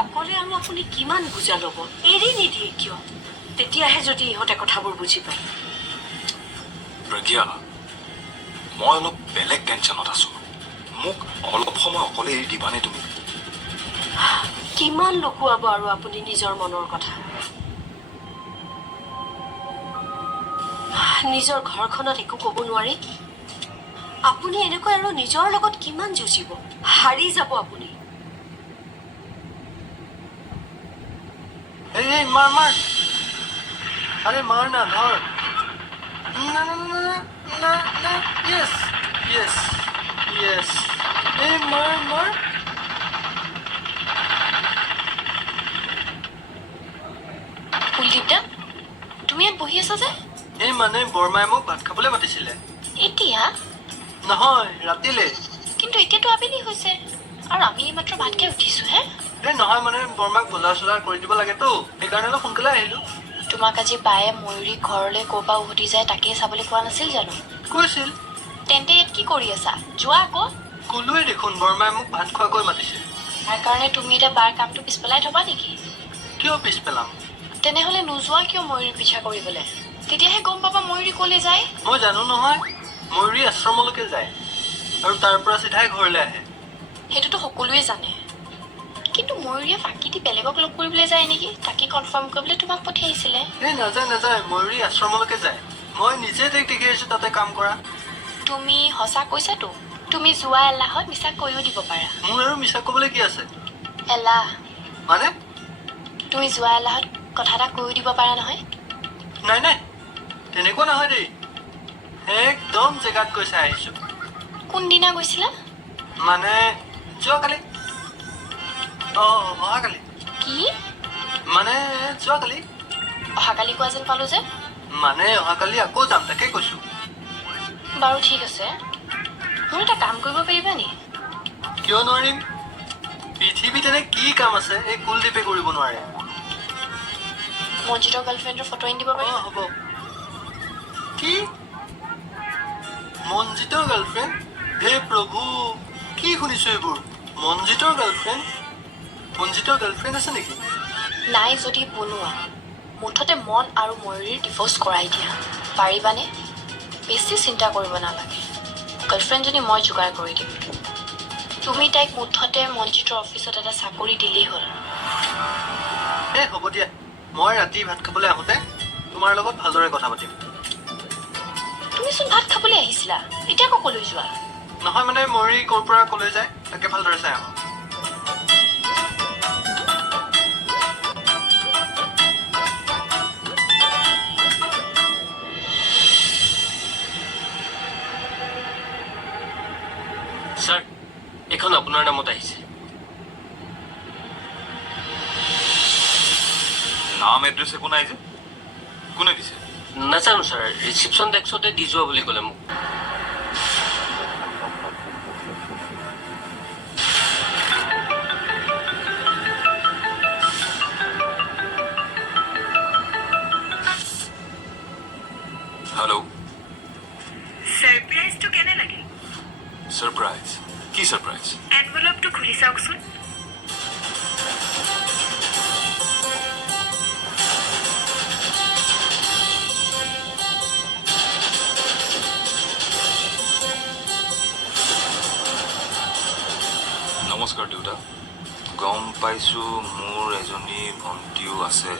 অকলে আৰু আপুনি কিমান বুজা ল'ব এৰি নিদিয়ে কিয় তেতিয়াহে যদি ইহঁতে কথাবোৰ বুজি পায় প্ৰজ্ঞা মই অলপ বেলেগ টেনশ্যনত আছো মোক অলপ সময় অকলে এৰি দিবানে তুমি কিমান লুকুৱাব আৰু আপুনি নিজৰ মনৰ কথা নিজৰ ঘৰখনত একো ক'ব নোৱাৰি আপুনি এনেকৈ আৰু নিজৰ লগত কিমান যুঁজিব হাৰি যাব আপুনি এই মাৰ মাৰ আরে মার না ধর না না না না না ইয়েস ইয়েস ইয়েস এই মার মার কুলদীপদা তুমি ইয়াত বহি আছা যে এই মানে বৰমাই মোক ভাত খাবলৈ মাতিছিলে এতিয়া নহয় ৰাতিলে কিন্তু এতিয়াতো আবেলি হৈছে আৰু আমি এইমাত্ৰ ভাত খাই উঠিছো হে এই নহয় মানে বৰমাক বজাৰ চজাৰ কৰি দিব লাগেতো সেইকাৰণে অলপ সোনকালে আহিলো তোমাক আজি বায়ে ময়ূৰী ঘৰলৈ ক'ৰপা উভতি যায় তাকেই চাবলৈ কোৱা নাছিল জানো কৈছিল তেন্তে ইয়াত কি কৰি আছা যোৱা আকৌ ক'লোৱে দেখোন বৰমাই মোক ভাত খোৱাকৈ মাতিছে তাৰ কাৰণে তুমি এতিয়া বাৰ কামটো পিছ পেলাই থবা নেকি কিয় পিছ পেলাম তেনেহ'লে নোযোৱা কিয় ময়ূৰী পিছা কৰিবলৈ তেতিয়াহে গম পাবা ময়ূৰী ক'লৈ যায় মই জানো নহয় ময়ূৰী আশ্ৰমলৈকে যায় আৰু তাৰ পৰা চিধাই ঘৰলৈ আহে সেইটোতো সকলোৱে জানে কিন্তু ময়ূৰীয়ে ফাঁকি দি বেলেগক লগ কৰিবলৈ যায় নেকি তাকে কনফাৰ্ম কৰিবলৈ তোমাক পঠিয়াইছিলে এই নাযায় নাযায় ময়ূৰী আশ্ৰমলৈকে যায় মই নিজে তাইক দেখি আহিছোঁ তাতে কাম কৰা তুমি সঁচা কৈছাতো তুমি যোৱা এলাহত মিছা কৈও দিব পাৰা মোৰ আৰু মিছা ক'বলৈ কি আছে এলাহ মানে তুমি যোৱা এলাহত কথা এটা কৈও দিব পাৰা নহয় নাই নাই তেনেকুৱা নহয় দেই একদম জেগাত গৈ চাই আহিছোঁ কোনদিনা গৈছিলা মানে যোৱাকালি অঁ অহাকালি কি মানে যোৱাকালি অহাকালি কোৱা যেন পালোঁ যে মানে অহাকালি আকৌ যাম তাকে কৈছোঁ বাৰু ঠিক আছে মোৰ এটা কাম কৰিব পাৰিবা নি কিয় নোৱাৰিম পৃথিৱীত এনে কি কাম আছে এই কুলদ্বীপে কৰিব নোৱাৰে মঞ্জিতৰ গাৰ্লফ্ৰেণ্ডৰ ফটো আনি দিব অঁ পাৰিবা হ'ব কি মঞ্জিতৰ গাৰ্লফ্ৰেণ্ড হে প্ৰভু কি শুনিছোঁ এইবোৰ মঞ্জিতৰ গাৰ্লফ্ৰেণ্ড আছে নেকি নাই যদি বনোৱা মুঠতে মন আৰু ময়ূৰীৰ ডিভ'ৰ্চ কৰাই দিয়া পাৰিবানে বেছি চিন্তা কৰিব নালাগে গাৰ্লফ্ৰেণ্ডজনী মই যোগাৰ কৰি দিম তুমি তাইক মুঠতে মঞ্জিতৰ অফিচত এটা চাকৰি দিলেই হ'ল এই হ'ব দিয়া মই ৰাতি ভাত খাবলৈ আহোঁতে তোমাৰ লগত ভালদৰে কথা পাতিম তুমিচোন ভাত খাবলৈ আহিছিলা এতিয়া আকৌ ক'লৈ যোৱা নহয় মানে ময়ূৰী ক'ৰ পৰা ক'লৈ যায় তাকে ভালদৰে চাই আহোঁ স্যাৰ এখন আপনাৰ নামত আহিছে নাম এড্ৰেছ একো নাই যে কোনে দিছে নাজানো স্যাৰ ৰিসেপশন ডেস্কতে দি যোৱা বুলি ক'লে মোক হেল্ল' সাৰপ্ৰাইজটো কেনে লাগে ছাৰপ্ৰাইজ কি ছাৰপ্ৰাইজ এনভেলপটো খুলি চাওকচোন নমস্কাৰ দেউতা গম পাইছোঁ মোৰ এজনী ভণ্টিও আছে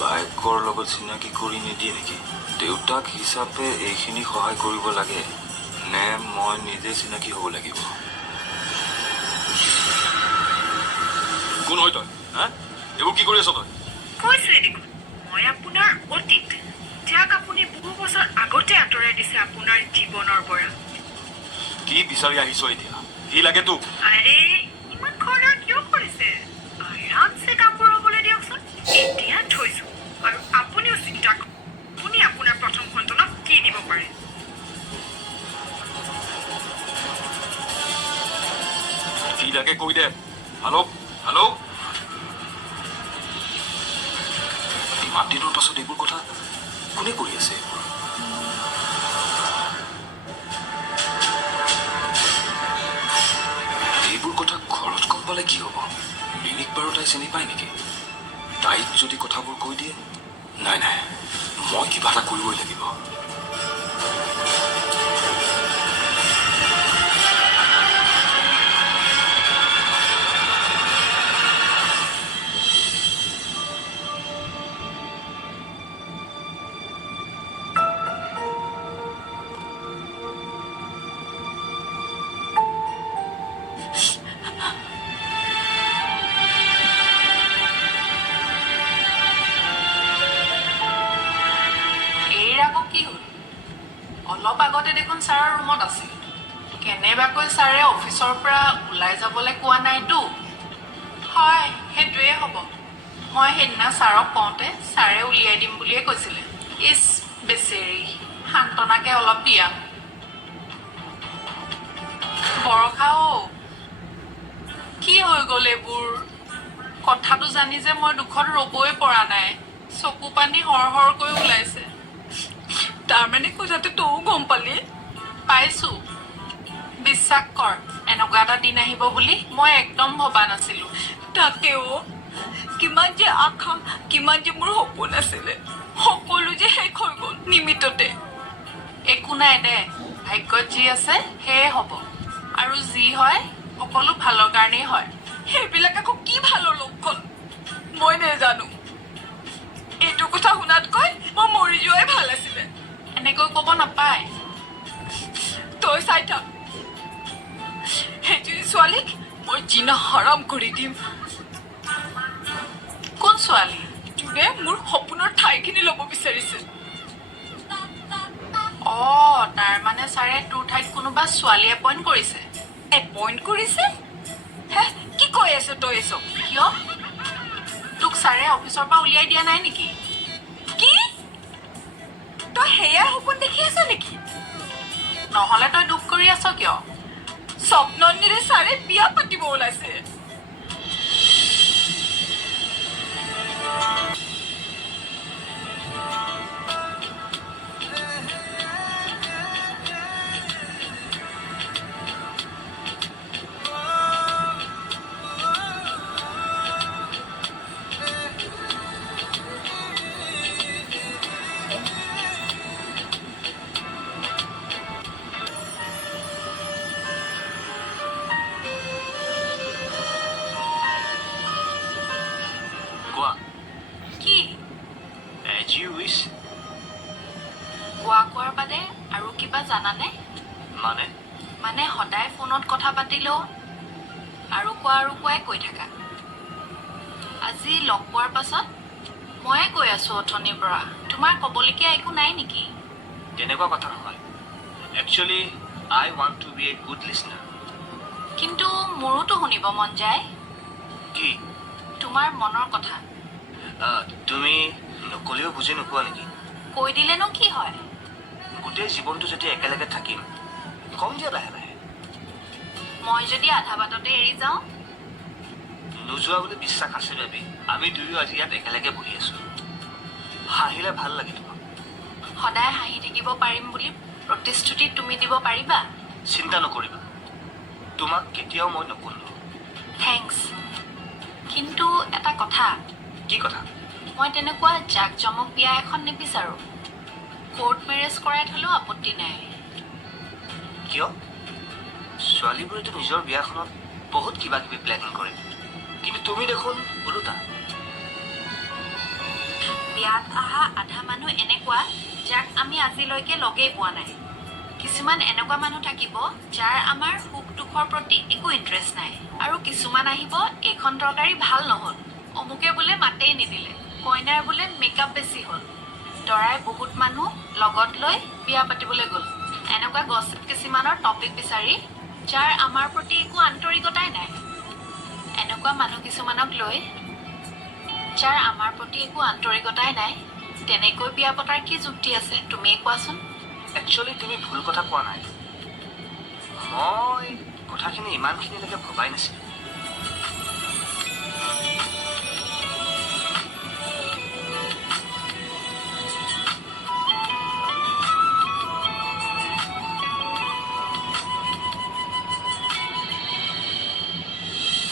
বায়েকৰ লগত চিনাকি কৰি নিদিয়ে নেকি দেউতাক হিচাপে এইখিনি সহায় কৰিব লাগে নে মই নিজে চিনাকি হ'ব লাগিব কোন হয় তই হা এইবোৰ কি কৰি আছ তই কৈছোৱে দেখোন মই আপোনাৰ অতীত যাক আপুনি বহু বছৰ আগতে আঁতৰাই দিছে আপোনাৰ জীৱনৰ পৰা কি বিচাৰি আহিছ এতিয়া কি লাগে তোক আৰে ইমান খৰদাৰ কিয় কৰিছে আৰামছে কাপোৰ হ'বলৈ দিয়কচোন এতিয়া থৈছো আৰু আপুনিও চিন্তা কৰক আপুনি আপোনাৰ প্ৰথম সন্তানক কি দিব পাৰে কি লাগে কৈ দে হেল্ল' হেল্ল' ইমান দিনৰ পাছত এইবোৰ কথা কোনে কৰি আছে এইবোৰ কথা ঘৰত গম পালে কি হ'ব ৰিণিক বাৰু তাই চিনি পায় নেকি? তাইক যদি কথাবোৰ কৈ দিয়ে, নাই নাই, মই কিবা এটা কৰিবই লাগিব। অলপ আগতে দেখোন ছাৰৰ ৰুমত আছিল। কেনেবাকৈ ছাৰে অফিচৰ পৰা ওলাই যাবলৈ কোৱা নাইতো। হয়, সেইটোৱে হ'ব। মই সেইদিনা ছাৰক কওঁতে ছাৰে উলিয়াই দিম বুলিয়ে কৈছিলে। ইছ বেচেৰি, সান্তনাকে অলপ দিয়া। বৰষা কি হৈ গ'ল এইবোৰ? কথাটো জানি যে মই দুখত ৰ'বই পৰা নাই। চকু পানী হৰহৰকৈ ওলাইছে। তাৰমানে কথাটো তও গম পালি? পাইছোঁ। বিশ্বাস কৰ, এনেকুৱা এটা দিন আহিব বুলি মই একদম ভবা নাছিলোঁ। তাকেও কিমান যে আশা, কিমান যে মোৰ সপোন আছিলে, সকলো যে শেষ হৈ গ'ল নিমিত্ততে। একো নাই দে, ভাগ্যত যি আছে সেয়ে হ'ব। আৰু যি হয় সকলো ভালৰ কাৰণেই হয়। সেইবিলাক আকৌ কি ভালৰ লক্ষণ মই নেজানো। এইটো কথা শুনাতকৈ মই মৰি যোৱাই ভাল আছিলে। এনেকৈ ক'ব নাপায়। তই চাই থাক, সেইজনী ছোৱালীক মই জিনা হাৰাম কৰি দিম। কোন ছোৱালী? যোনে মোৰ সপোনৰ ঠাইখিনি ল'ব বিচাৰিছে। তাৰমানে ছাৰে তোৰ ঠাইত কোনোবা ছোৱালী এপইণ্ট কৰিছে। এপইণ্ট কৰিছে? হে, কি কৈ আছ তই এচব? কিয়? তোক ছাৰে অফিচৰ পৰা উলিয়াই দিয়া নাই নেকি? কি? তই সেয়াই সপোন দেখি আছ নেকি? নহ'লে তই দুখ কৰি আছ কিয়? স্বপ্নত নিৰে ছাৰে বিয়া পাতিব ওলাইছে। কি? কোৱাৰ বাদে আৰু কিবা জানানে? মানে সদায় ফোনত কথা পাতিলেও আৰু কোৱাই কৈ থাকা। আজি লগ পোৱাৰ পাছত ময়ে কৈ আছোঁ অথনিৰ পৰা, তোমাৰ ক'বলগীয়া একো নাই নেকি? তেনেকুৱা কথা নহয়। Actually I want to be a good listener. কিন্তু মোৰোতো শুনিব মন যায় কি? তোমাৰ মনৰ কথা। তুমি নকলেও বুজি নোপোৱা নেকি? কৈ দিলেনো কি হয়? গোটেই জীৱনটো যেতিয়া একেলগে থাকিম, কম দিয়া লাহে লাহে। মই যদি আধা বাটতে এৰি যাওঁ? নোযোৱা বুলি বিশ্বাস আছে বেবী। আমি দুয়ো আজি ইয়াত একেলগে বহি আছো। হাঁহিলে ভাল লাগে তোমাক। সদায় হাঁহি থাকিব পাৰিম বুলি প্ৰতিশ্ৰুতি তুমি দিব পাৰিবা? চিন্তা নকৰিবা, তোমাক কেতিয়াও মই নকলো। থেংকছ। কিন্তু এটা কথা। কি কথা? মই তেনেকুৱা জাক জমক বিয়া এখন নিবিচাৰোঁ। কোৰ্ট মেৰেজ কৰাই থলেও আপত্তি নাই। কিয়? ছোৱালীবোৰেতো নিজৰ বিয়াখনত বহুত কিবা কিবি প্লেনিং কৰে, কিন্তু তুমি দেখোন ওলোটা। বিয়াত অহা আধা মানুহ এনেকুৱা যাক আমি আজিলৈকে লগেই পোৱা নাই। কিছুমান এনেকুৱা মানুহ থাকিব যাৰ আমাৰ সুখ দুখৰ প্ৰতি একো ইণ্টাৰেষ্ট নাই। আৰু কিছুমান আহিব, এইখন তৰকাৰী ভাল নহ'ল, অমুকে বোলে মাতেই নিদিলে, কইনাৰ বোলে মেকআপ বেছি হ'ল, দৰাই বহুত মানুহ লগত লৈ বিয়া পাতিবলৈ গ'ল। এনেকুৱা গছিপ কিছুমানৰ টপিক বিচাৰি যাৰ আমাৰ প্ৰতি একো আন্তৰিকতাই নাই। এনেকুৱা মানুহ কিছুমানক লৈ যাৰ আমাৰ প্ৰতি একো আন্তৰিকতাই নাই, তেনেকৈ বিয়া পতাৰ কি যুক্তি আছে তুমিয়ে কোৱাচোন? একচুৱেলি তুমি ভুল কথা কোৱা নাই। মই কথাখিনি ইমানখিনিলৈকে ভবাই নাছিলো।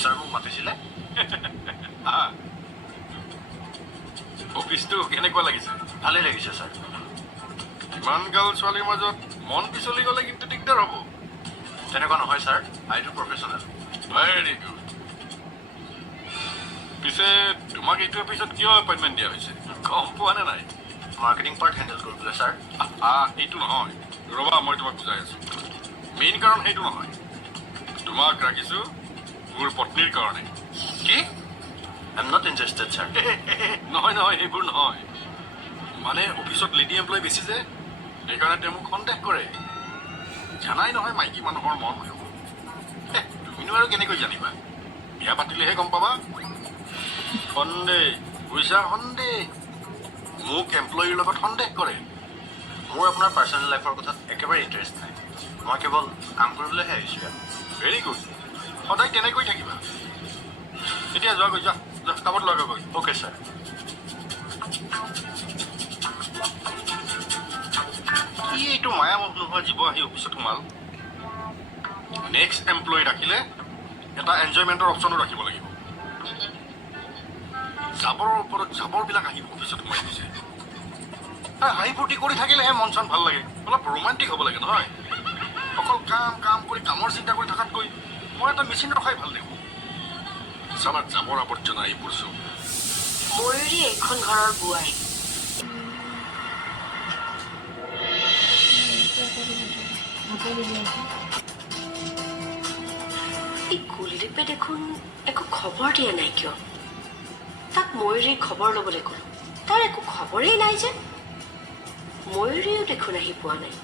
ছাৰ মোক মাতিছিলে? কেনেকুৱা লাগিছে? ভালেই লাগিছে ছাৰ। ইমান গাল ছোৱালীৰ মাজত মন পিছলি গ'লে কিন্তু দিগদাৰ হ'ব। তেনেকুৱা নহয় ছাৰ, আইটো প্ৰফেচনেল। Very good. পিছে তোমাক এইটো অফিচত কিয় এপইণ্টমেণ্ট দিয়া হৈছে গম পোৱা নে নাই? মাৰ্কেটিং পাৰ্ট হেণ্ডেল কৰিবলৈ ছাৰ। এইটো নহয়, ৰ'বা মই তোমাক বুজাই আছোঁ। মেইন কাৰণ সেইটো নহয়, তোমাক ৰাখিছোঁ মোৰ পত্নীৰ কাৰণে। কি? I am not interested sir. নহয় নহয়, সেইবোৰ নহয়। মানে অফিচত লেডি এমপ্লয় বেছি যে, সেইকাৰণে তেওঁ মোক সন্দেহ কৰে। জানাই নহয় মাইকী মানুহৰ মন তুমিনো আৰু কেনেকৈ জানিবা? বিয়া পাতিলেহে গম পাবা। সন্দেহ, বুজিছা? সন্দেহ। মোক এমপ্লয়ীৰ লগত সন্দেহ কৰে। মোৰ আপোনাৰ পাৰ্চনেল লাইফৰ কথাত একেবাৰে ইণ্টাৰেষ্ট নাই। মই কেৱল কাম কৰিবলৈহে আহিছোঁ ইয়াত। ভেৰি গুড, সদায় তেনেকৈ থাকিবা। এতিয়া যোৱা গৈ, যোৱা কামত লগা গৈ। Okay sir. কি এইটো মায়ামোহ নোহোৱা জীৱ আহি অফিচত সোমাল? নেক্সট এমপ্লয়ী ৰাখিলে এটা এনজয়মেণ্টৰ অপশ্যনো ৰাখিব লাগিব। জাবৰৰ ওপৰত জাবৰবিলাক আহি অফিচত সোমাই দিছে। হাঁহি ফূৰ্তি কৰি থাকিলেহে মন চন ভাল লাগে। অলপ ৰোমান্টিক হ'ব লাগে নহয়। অকল কাম কাম কৰি কামৰ চিন্তা কৰি থকাতকৈ মই এটা মেচিন ৰখাই ভাল দেখোঁ। চালাত জাবৰ আৱৰ্জনা এইবোৰ চব। ময়ূৰী এইখন ঘৰৰ বোৱাৰী। এই কুলদীপে দেখোন একো খবৰ দিয়া নাই কিয়? তাক ময়ূৰীৰ খবৰ ল'বলৈ ক'লো, তাৰ একো খবৰেই নাই যে। ময়ূৰীও দেখোন আহি পোৱা নাই।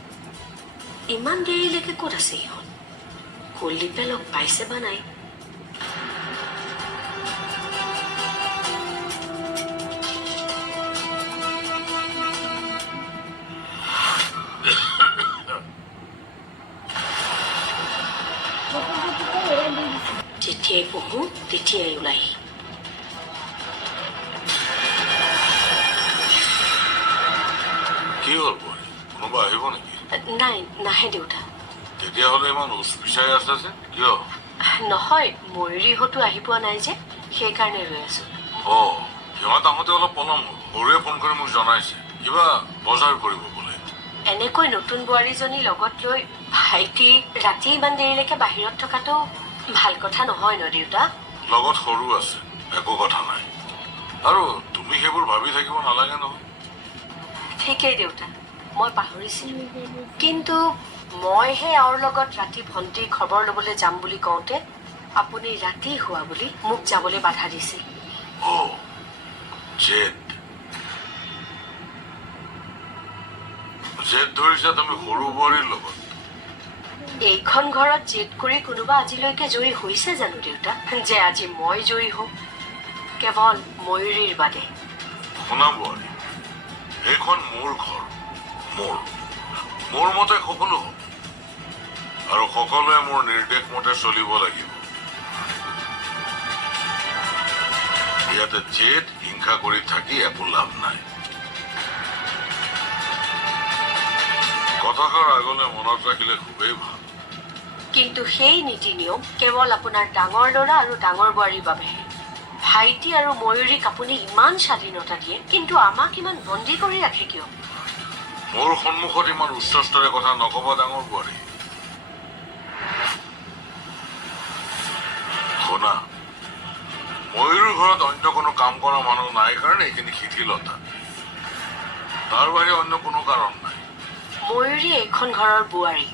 ইমান দেৰিলৈকে ক'ত আছে ইহঁত? কুলদীপে লগ পাইছে বা নাই? যেতিয়াই পঢ়ো তেতিয়াই ওলাই। কি হ'ল বোৱাৰী, কোনোবা আহিব নেকি? নাই, নাহে দেউতা। তেতিয়াহ'লে ইমান উচপিচাই আছে যে কিয়? নহয়, ময়ূৰীহঁতো আহি পোৱা নাই যে, সেইকাৰণে ৰৈ আছো। সিহঁত আহোঁতে অলপ পলম হ'ল। সৰুৱে ফোন কৰি মোক জনাইছে কিবা বজাৰ কৰিব বোলে। এনেকৈ নতুন বোৱাৰীজনী লগত লৈ ভাইটি ৰাতি ইমান দেৰিলৈকে বাহিৰত থকাটো ভাল কথা নহয় ন দেউতা? লগত সৰু আছে, একো কথা নাই। আৰু তুমি সেইবোৰ ভাবি থাকিব নালাগে নহয়। ঠিকেই দেউতা, মই পাহৰিছিলো। কিন্তু মইহে এওঁৰ লগত ৰাতি ভণ্টিৰ খবৰ ল'বলৈ যাম বুলি কওঁতে আপুনি ৰাতি হোৱা বুলি মোক যাবলৈ বাধা দিছিল। জেদ ধৰিছা তুমি সৰু বোৱাৰীৰ লগত? এইখন ঘৰত জেদ কৰি কোনোবা আজিলৈকে জয়ী হৈছে জানো দেউতা? যে আজি মই জয়ী হওঁ, কেৱল ময়ূৰীৰ বাদে। শুনা বোৱাৰী, এইখন মোৰ ঘৰ, মোৰ মতে সকলো হ'ব আৰু সকলোৱে মোৰ নিৰ্দেশ মতে চলিব লাগিব। ইয়াতে জেদ হিংসা কৰি থাকি একো লাভ নাই। কথাষাৰ আগলৈ মনত ৰাখিলে খুবেই ভাল। কিন্তু সেই নীতি নিয়ম কেৱল আপোনাৰ ডাঙৰ ল'ৰা আৰু ডাঙৰ বোৱাৰীৰ বাবেহে। ভাইটি আৰু ময়ূৰীক আপুনি ইমান স্বাধীনতা দিয়ে, কিন্তু আমাক ইমান বন্দী কৰি ৰাখে কিয়? মোৰ সন্মুখত ইমান উচ্চস্তৰে কথা নকবা ডাঙৰ বোৱাৰী। শুনা, ময়ূৰ ঘৰত অন্য কোনো কাম কৰা মানুহ নাই কাৰণে এইখিনি শিথিলতা, তাৰ বাহিৰে অন্য কোনো কাৰণ নাই। ময়ূৰী এইখন ঘৰৰ বোৱাৰী।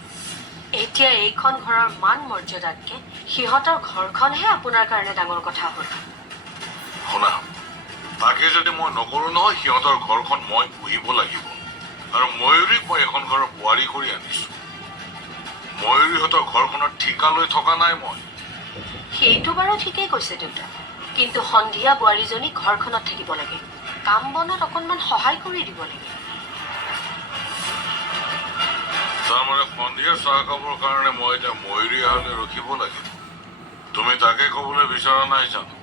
এতিয়া এইখন ঘৰৰ মান মৰ্যাদাতকে সিহঁতৰ ঘৰখনহে আপোনাৰ কাৰণে ডাঙৰ কথা হ'ল। শুনা, তাকে যদি মই নকৰো নহয়, সিহঁতৰ ঘৰখন মই পুহিব লাগিব। আৰু ময়ূৰীক মই এখন ঘৰৰ বোৱাৰী কৰি আনিছো। ময়ূৰীহঁতৰ ঘৰখনত ঠিকা লৈ থকা নাই মই। সেইটো বাৰু ঠিকেই কৈছে দেউতা, কিন্তু সন্ধিয়া বোৱাৰীজনী ঘৰখনত থাকিব লাগে, কাম বনত অকণমান সহায় কৰি দিব লাগে। তাৰমানে সন্ধিয়া চাহ খাবৰ কাৰণে মই এতিয়া ময়ূৰী অহালৈ ৰখিব লাগিব। তুমি তাকে ক'বলৈ বিচৰা নাই জানো?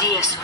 দি আছো।